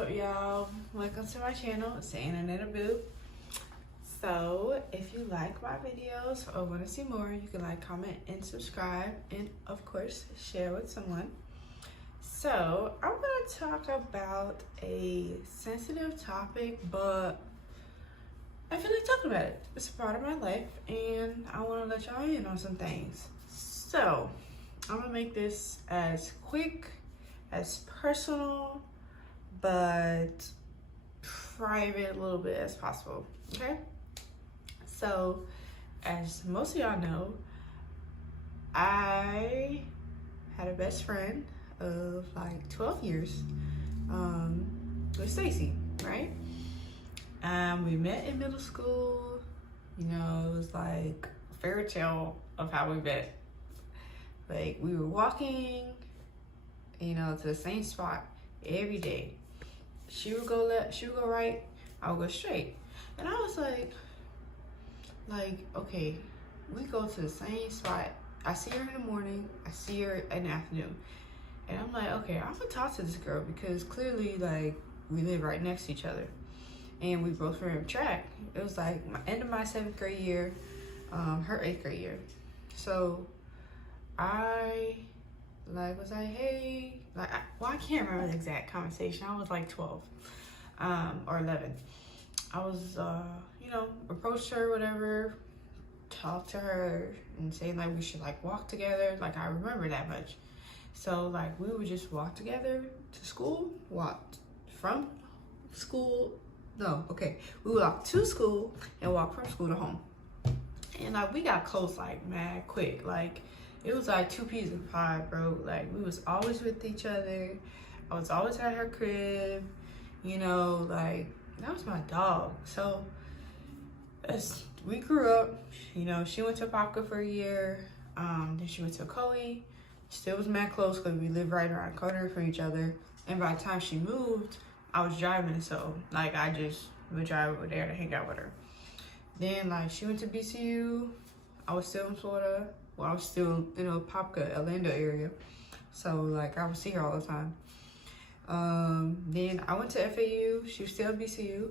up, y'all? Welcome to my channel. It's the Internet Boo. So if you like my videos or want to see more, you can like, comment, and subscribe, and of course share with someone. So I'm going to talk about a sensitive topic, but I feel like talking about it. It's a part of my life and I want to let y'all in on some things. So I'm going to make this as quick, as personal, but private a little bit as possible, okay? So, as most of y'all know, I had a best friend of like 12 years with Stacy, right? We met in middle school. You know, it was like a fairy tale of how we met. Like, we were walking, you know, to the same spot every day. She would go left, she would go right, I would go straight. And I was like, okay, we go to the same spot. I see her in the morning, I see her in the afternoon. And I'm like, okay, I'm gonna talk to this girl because clearly, like, we live right next to each other. And we both ran track. It was like my end of my 7th grade year, her 8th grade year. So I was like, hey, I can't remember the exact conversation. I was like 12 or 11. I was, you know, approached her, whatever, talked to her and saying like we should like walk together. Like, I remember that much. So like we would just walk together to school, walked from school. No, okay. We would walk to school and walk from school to home. And like we got close like mad quick. Like, it was like 2 peas in a pod, bro. Like, we was always with each other. I was always at her crib. You know, like, that was my dog. So, as we grew up, you know, she went to Papa for a year. Then she went to Coe. Still was mad close because we lived right around the corner from each other. And by the time she moved, I was driving. So, like, I just would drive over there to hang out with her. Then, like, she went to BCU. I was still in Florida. Well, I was still in the Popka, Orlando area. So, like, I would see her all the time. Then I went to FAU. She was still at BCU.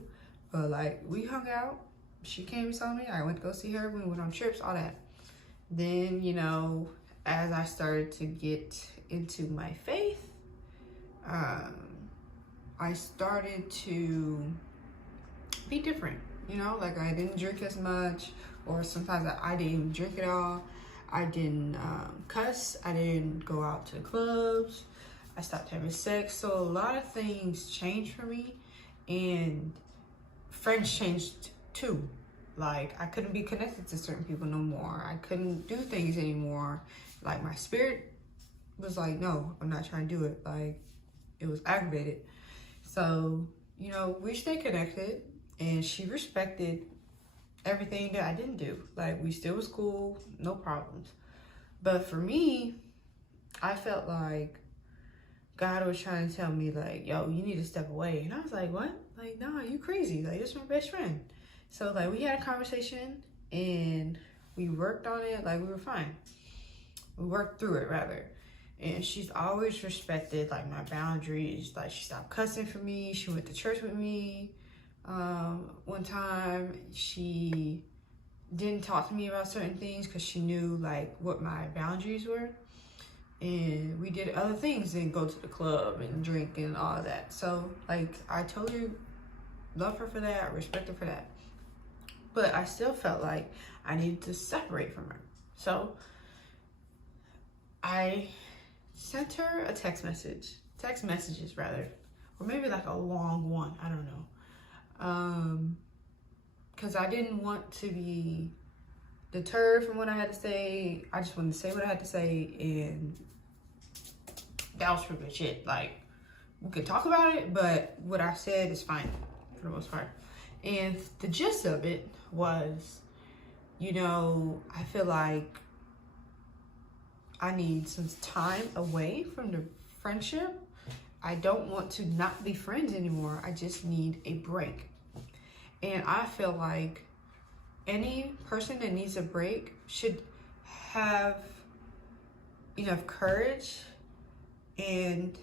But, like, we hung out. She came and saw me. I went to go see her. We went on trips, all that. Then, you know, as I started to get into my faith, I started to be different. You know, like, I didn't drink as much. Or sometimes I didn't even drink at all. I didn't cuss. I didn't go out to the clubs. I stopped having sex. So a lot of things changed for me, and friends changed too. Like, I couldn't be connected to certain people no more. I couldn't do things anymore. Like, my spirit was like, no, I'm not trying to do it. Like, it was aggravated. So, you know, we stayed connected, and she respected everything that I didn't do. Like, we still was cool, no problems. But for me, I felt like God was trying to tell me, like, yo, you need to step away. And I was like, what? Like, nah, you crazy. Like, this is my best friend. So, like, we had a conversation and we worked on it. Like, we were fine. We worked through it, rather. And she's always respected, like, my boundaries. Like, she stopped cussing for me. She went to church with me. One time she didn't talk to me about certain things because she knew like what my boundaries were, and we did other things and go to the club and drink and all of that. So like, I totally love her for that, I respect her for that, but I still felt like I needed to separate from her. So I sent her a text messages rather, or maybe like a long one, I don't know. Because I didn't want to be deterred from what I had to say. I just wanted to say what I had to say, and that was pretty much it. Like, we could talk about it, but what I said is fine for the most part. And the gist of it was, you know, I feel like I need some time away from the friendship. I don't want to not be friends anymore. I just need a break. And I feel like any person that needs a break should have enough courage and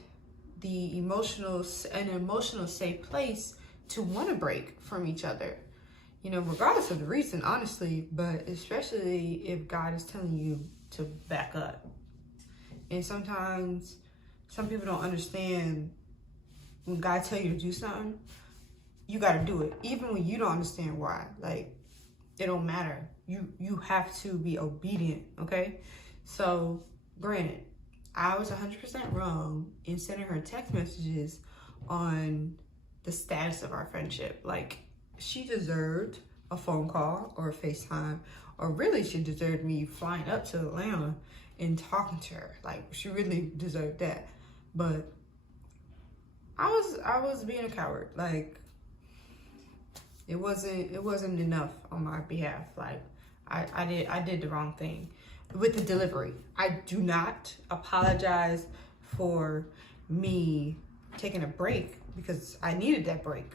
the an emotional safe place to want to break from each other, you know, regardless of the reason, honestly, but especially if God is telling you to back up. And sometimes some people don't understand when God tells you to do something, you got to do it, even when you don't understand why. Like, it don't matter. You have to be obedient, okay? So, granted, I was 100% wrong in sending her text messages on the status of our friendship. Like, she deserved a phone call or a FaceTime, or really she deserved me flying up to Atlanta and talking to her. Like, she really deserved that. But I was being a coward. Like, it wasn't enough on my behalf. Like, I did the wrong thing with the delivery. I do not apologize for me taking a break, because I needed that break.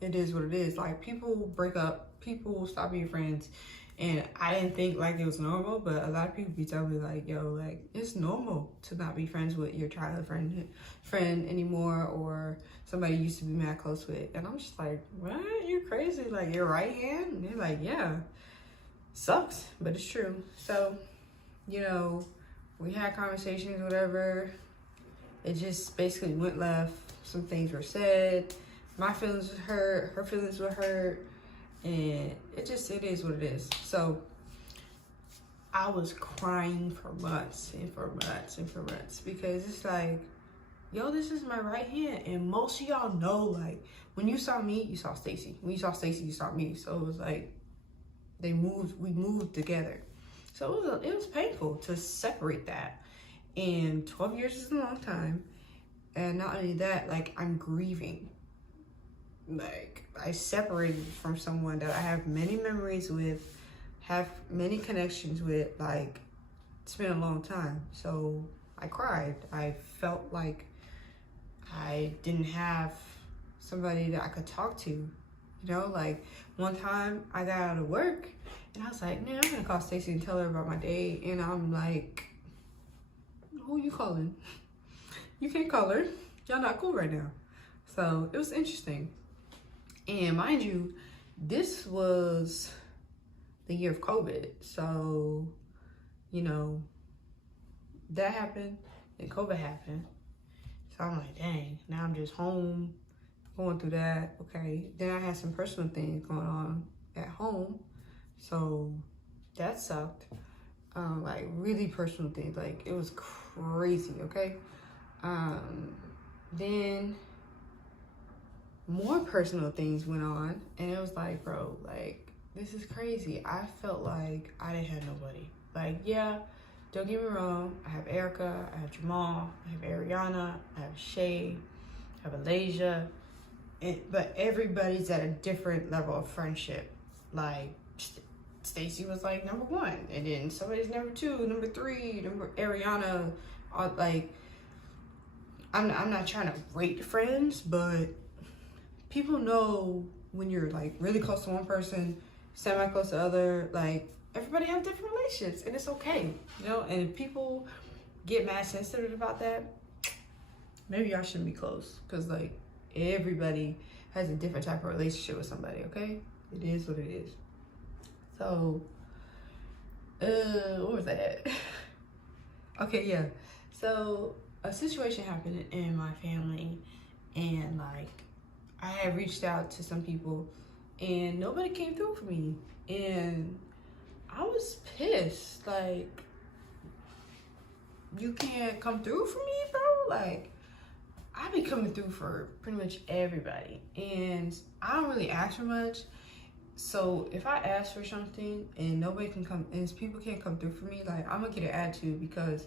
It is what it is. Like, people break up, people stop being friends, and I didn't think like it was normal, but a lot of people be telling me like, yo, like, it's normal to not be friends with your childhood friend anymore, or somebody you used to be mad close with. And I'm just like, what? You're crazy? Like, your right hand? And they're like, yeah. Sucks, but it's true. So, you know, we had conversations, whatever. It just basically went left. Some things were said. My feelings were hurt. Her feelings were hurt. And it is what it is. So I was crying for months and for months and for months, because it's like, yo, this is my right hand. And most of y'all know, like, when you saw me, you saw Stacy. When you saw Stacy, you saw me. So it was like, we moved together. So it was painful to separate that. And 12 years is a long time. And not only that, like, I'm grieving. Like, I separated from someone that I have many memories with, have many connections with. Like, it's been a long time. So I cried. I felt like I didn't have somebody that I could talk to. You know, like, one time I got out of work and I was like, man, I'm gonna call Stacy and tell her about my day. And I'm like, who you calling? You can't call her. Y'all not cool right now. So it was interesting. And mind you, this was the year of COVID. So, you know, that happened, then COVID happened. So I'm like, dang, now I'm just home, going through that. Okay. Then I had some personal things going on at home. So that sucked. Like, really personal things. Like, it was crazy, okay? Then more personal things went on, and it was like, bro, like, this is crazy. I felt like I didn't have nobody. Like, yeah, don't get me wrong, I have Erica, I have Jamal, I have Ariana, I have Shay, I have Alasia, but everybody's at a different level of friendship. Like, Stacy was like number 1, and then somebody's number 2, number 3, Ariana, like, I'm not trying to rate friends, but people know when you're like really close to one person, semi-close to other. Like, everybody have different relationships, and it's okay, you know. And if people get mad sensitive about that, maybe y'all shouldn't be close, because like, everybody has a different type of relationship with somebody. Okay, it is what it is. So what was that? Okay, yeah. So a situation happened in my family, and like, I had reached out to some people and nobody came through for me. And I was pissed. Like, you can't come through for me, bro? Like, I be coming through for pretty much everybody. And I don't really ask for much. So if I ask for something and nobody can come, and people can't come through for me, like, I'm gonna get an attitude, because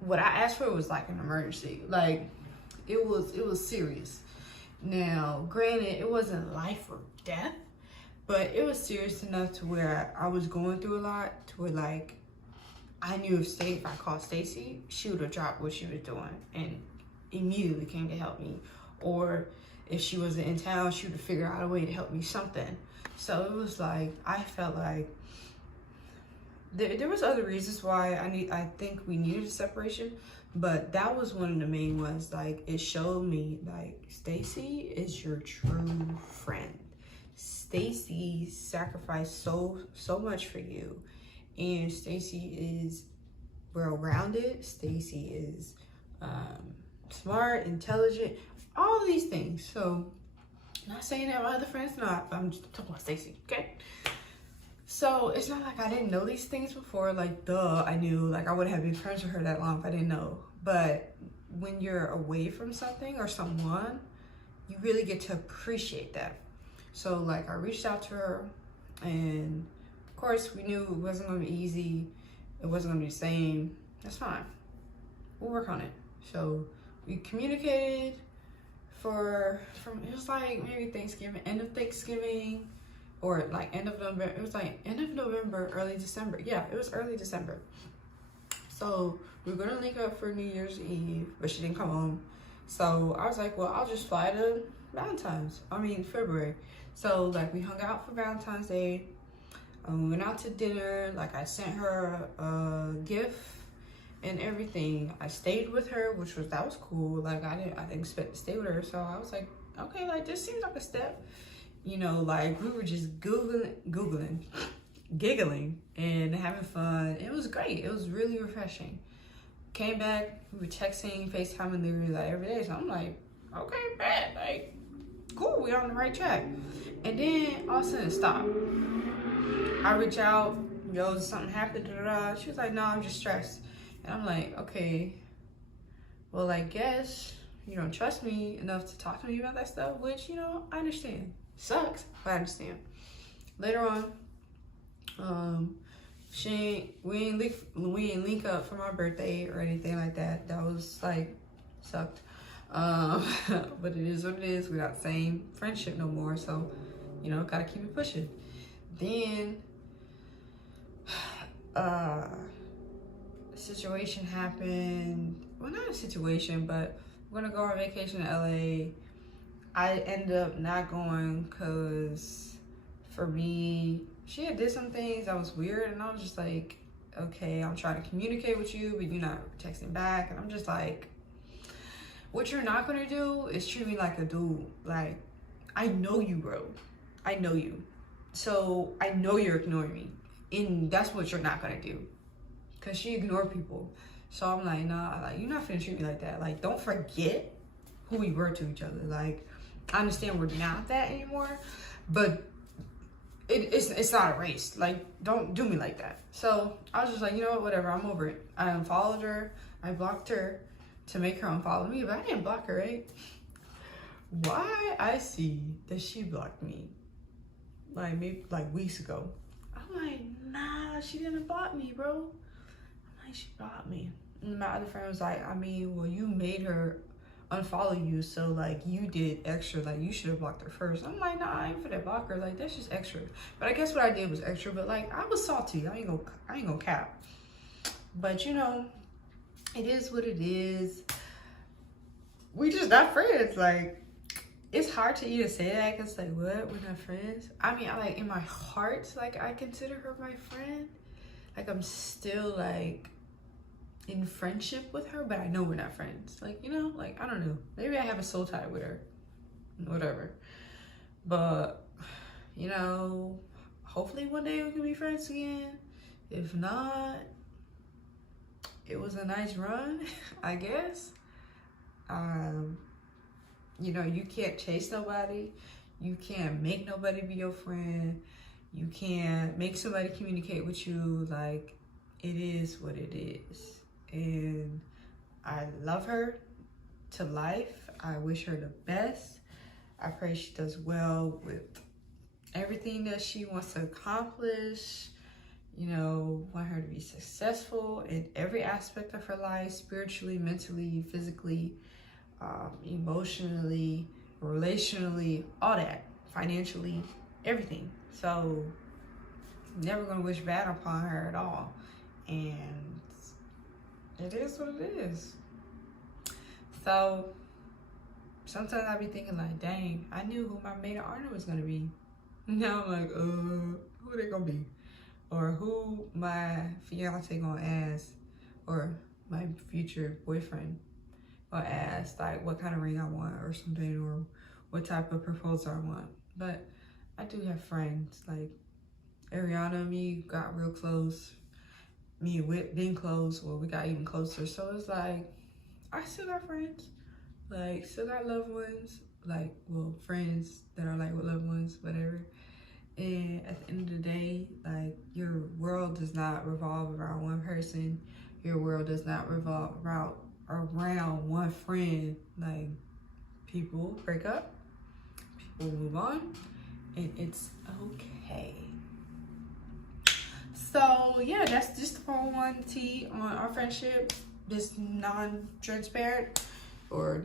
what I asked for was like an emergency. Like, it was serious. Now, granted, it wasn't life or death, but it was serious enough to where I was going through a lot, to where like, I knew if I called Stacy, she would have dropped what she was doing and immediately came to help me. Or if she wasn't in town, she would have figured out a way to help me, something. So it was like, I felt like there was other reasons why I think we needed a separation, but that was one of the main ones. Like, it showed me like Stacy is your true friend. Stacy sacrificed so much for you, and Stacy is well-rounded. Stacy is smart, intelligent, all these things. So, not saying that my other friends not, but I'm just talking about Stacy, okay? So it's not like I didn't know these things before. Like, duh, I knew. Like, I wouldn't have been friends with her that long if I didn't know. But when you're away from something or someone, you really get to appreciate that. So, like, I reached out to her, and of course, we knew it wasn't going to be easy. It wasn't going to be the same. That's fine. We'll work on it. So we communicated from it was like maybe Thanksgiving, end of Thanksgiving, or like end of November. It was like end of November, early December. Yeah, it was early December. So we were gonna link up for New Year's Eve, but she didn't come home. So I was like, well, I'll just fly to February. So like we hung out for Valentine's Day. We went out to dinner. Like, I sent her a gift and everything. I stayed with her, that was cool. Like, I didn't expect to stay with her, so I was like, okay, like, this seems like a step. You know, like, we were just giggling and having fun. It was great. It was really refreshing. Came back, we were texting, FaceTiming literally like every day. So I'm like, okay, bad, like, cool, we're on the right track. And then all of a sudden it stopped. I reach out, yo, something happened, She was like, no, I'm just stressed. And I'm like, okay, well, I guess you don't trust me enough to talk to me about that stuff, which, you know, I understand. Sucks, but I understand. Later on, we ain't link up for my birthday or anything like that. That was like, sucked. But it is what it is. We're not the same friendship no more, so, you know, gotta keep it pushing. Then, a situation happened. Well, not a situation, but we're gonna go on vacation to LA. I ended up not going because for me, she had did some things that was weird, and I was just like, okay, I'm trying to communicate with you, but you're not texting back. And I'm just like, what you're not gonna do is treat me like a dude. Like, I know you, bro. I know you. So I know you're ignoring me. And that's what you're not gonna do. Cause she ignored people. So I'm like, nah, like, you're not finna treat me like that. Like, don't forget who we were to each other. Like, I understand we're not that anymore, but it's not a race. Like, don't do me like that. So I was just like, you know what, whatever, I'm over it. I unfollowed her, I blocked her to make her unfollow me, but I didn't block her, right? Why I see that she blocked me, like maybe like weeks ago. I'm like, nah, she didn't block me, bro. I'm like, she blocked me. And my other friend was like, I mean, well, you made her unfollow you, so like you did extra, like you should have blocked her first. I'm like, nah, I ain't for that block her, like that's just extra. But I guess what I did was extra, but like I was salty. I ain't gonna cap. But you know, it is what it is. We just not friends. Like, it's hard to even say that because like, what, we're not friends? I mean, I like in my heart, like I consider her my friend. Like, I'm still like in friendship with her, but I know we're not friends. Like, you know, like, I don't know, maybe I have a soul tie with her, whatever. But you know, hopefully one day we can be friends again. If not, it was a nice run, I guess. You know, you can't chase nobody. You can't make nobody be your friend. You can't make somebody communicate with you. Like, it is what it is. And I love her to life. I wish her the best. I pray she does well with everything that she wants to accomplish. You know, want her to be successful in every aspect of her life, spiritually, mentally, physically, emotionally, relationally, all that, financially, everything. So, never gonna wish bad upon her at all. And it is what it is. So, sometimes I be thinking like, dang, I knew who my maid of honor was gonna be. Now I'm like, who they gonna be? or who my fiance gonna ask, or my future boyfriend gonna ask, like what kind of ring I want or something, or what type of proposal I want. But I do have friends, like Ariana and me got real close. Me and Whit been close, well, we got even closer. So it's like, I still got friends, like still got loved ones, like, well, friends that are like with loved ones, whatever. And at the end of the day, like, your world does not revolve around one person. Your world does not revolve around one friend. Like, people break up, people move on, and it's okay. So yeah, that's just the 401 on our friendship. This non-transparent or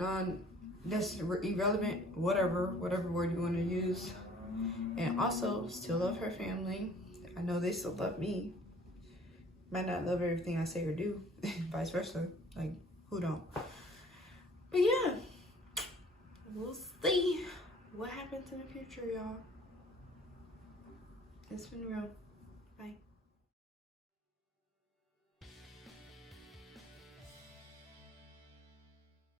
that's irrelevant, whatever word you want to use. And also, still love her family. I know they still love me. Might not love everything I say or do, vice versa. Like, who don't? But yeah, we'll see what happens in the future, y'all. It's been real. Bye.